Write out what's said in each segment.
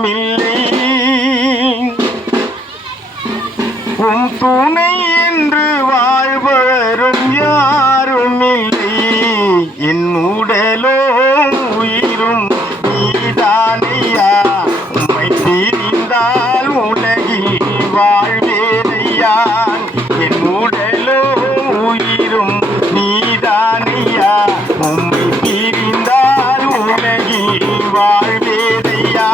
யாரும் இல்லை. உன் துணை என்று வாழ்வரும் யாரும் இல்லை. என் உடலோ உயிரும் நீதானையா. உம்மை பிரிந்தால் உலகில் வாழ்வேனையா. என் உடலோ உயிரும் நீதானையா. உம்மை பிரிந்தால் உலகில் வாழ்வேனையா.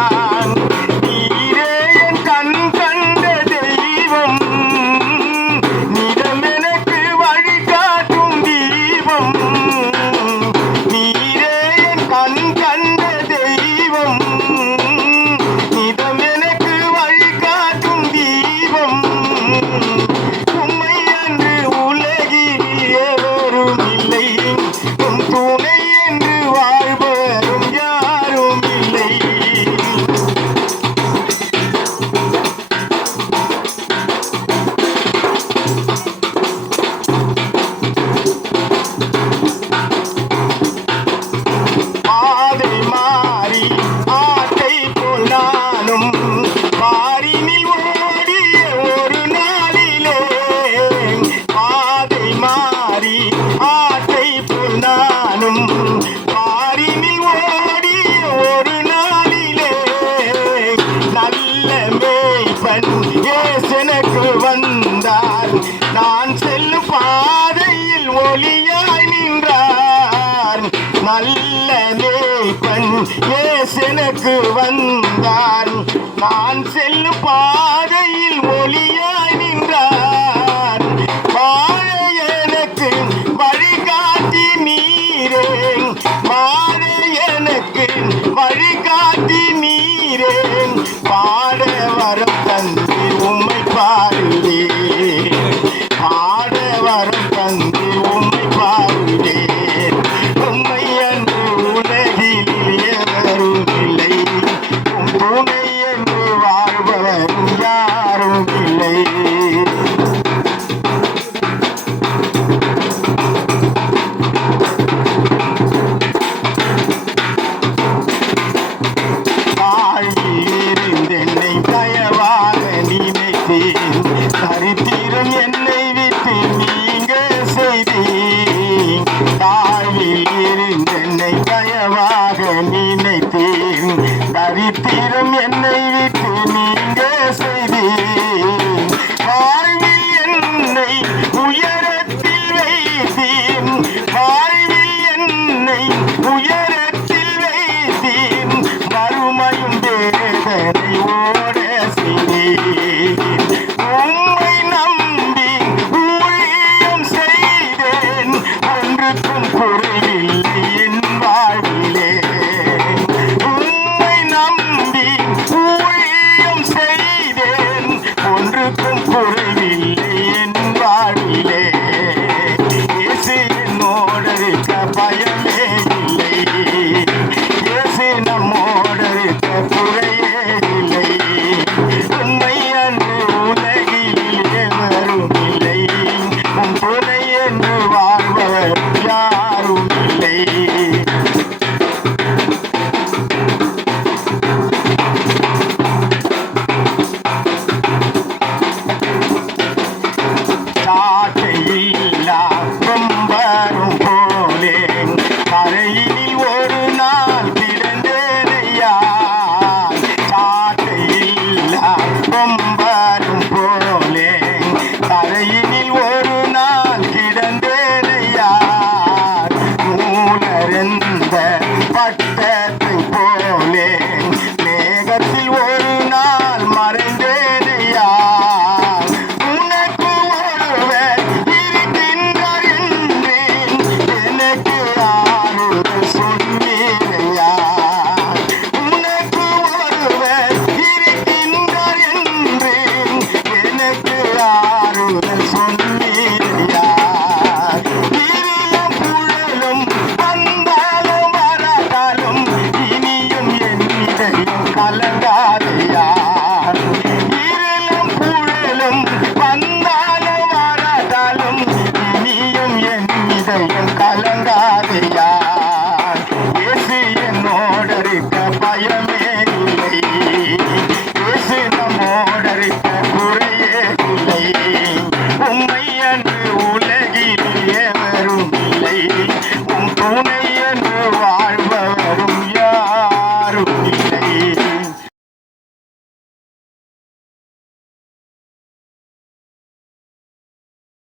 நீரே என் கண் கண்ட தெய்வம். நிறம் எனக்கு வழிகாட்டும் தீபம். நீரே என் கண் கண்ட தெய்வம். நிறம் எனக்கு வழிகாட்டும் தீபம். உம்மை அன்று உலகில் எவரும் இல்லை. உம் துணை என்று வாழ்வரும் யாரும் இல்லை. பாதை மாறி ஆட்டை போல் நானும் பாரினில் ஓடிய ஒரு நாளிலே. பாதை மாறி ஆட்டை போல் நானும் பாரினில் ஓடிய ஒரு நாளிலே. நல்ல மேய்ப்பன் இயேசு வந்தார். நான் செல்லும் பாதையில் ஒளியாய் நின்றார். நல்ல மேய்ப்பன் இயேசு வந்தார். நான் செல்லும் பாதையில் ஒளியாய் நின்றார். வாழ எனக்கு வழிகாட்டி நீரே. வாழ எனக்கு வழிகாட்டி நீரே. பாட வரம் தந்து உம்மை பாடுவே. பாட வரம் தந்து உம்மை பாடுவே. உம்மை அன்று உலகில் எவரும் இல்லை. உம் துணை என்று வாழ்பவரும் யாரும் இல்லை. வாழ்வில் இருந்தென்னை தயவாக நினைத்தேன். சரித்திரம் என்னை விட்டு நீங்க செய்தேன். தாழ்வில் இருந்தென்னை தயவாக நினைத்தேன். சரித்திரம் என்னை விட்டு நீங்க செய்தேன். வாழ்வில் என்னை உயரத்தில் வைத்தேன். வாழ்வில் என்னை உயரத்தில் வைத்தேன். வறுமையும் வேதனை ஓட செய்தேன். உம்மை நம்பி ஊழியம் செய்தேன். ஒன்றுக்கும் குறைவில்லை என் வாழ்விலே. உம்மை நம்பி ஊழியம் செய்தேன். ஒன்றுக்கும் குறைவில்லை என் வாழ்விலே. இயேசு என்னோடு இருக்க பயமே இல்லை. இயேசு நம்மோடு இருக்க குறையே இல்லை. துணை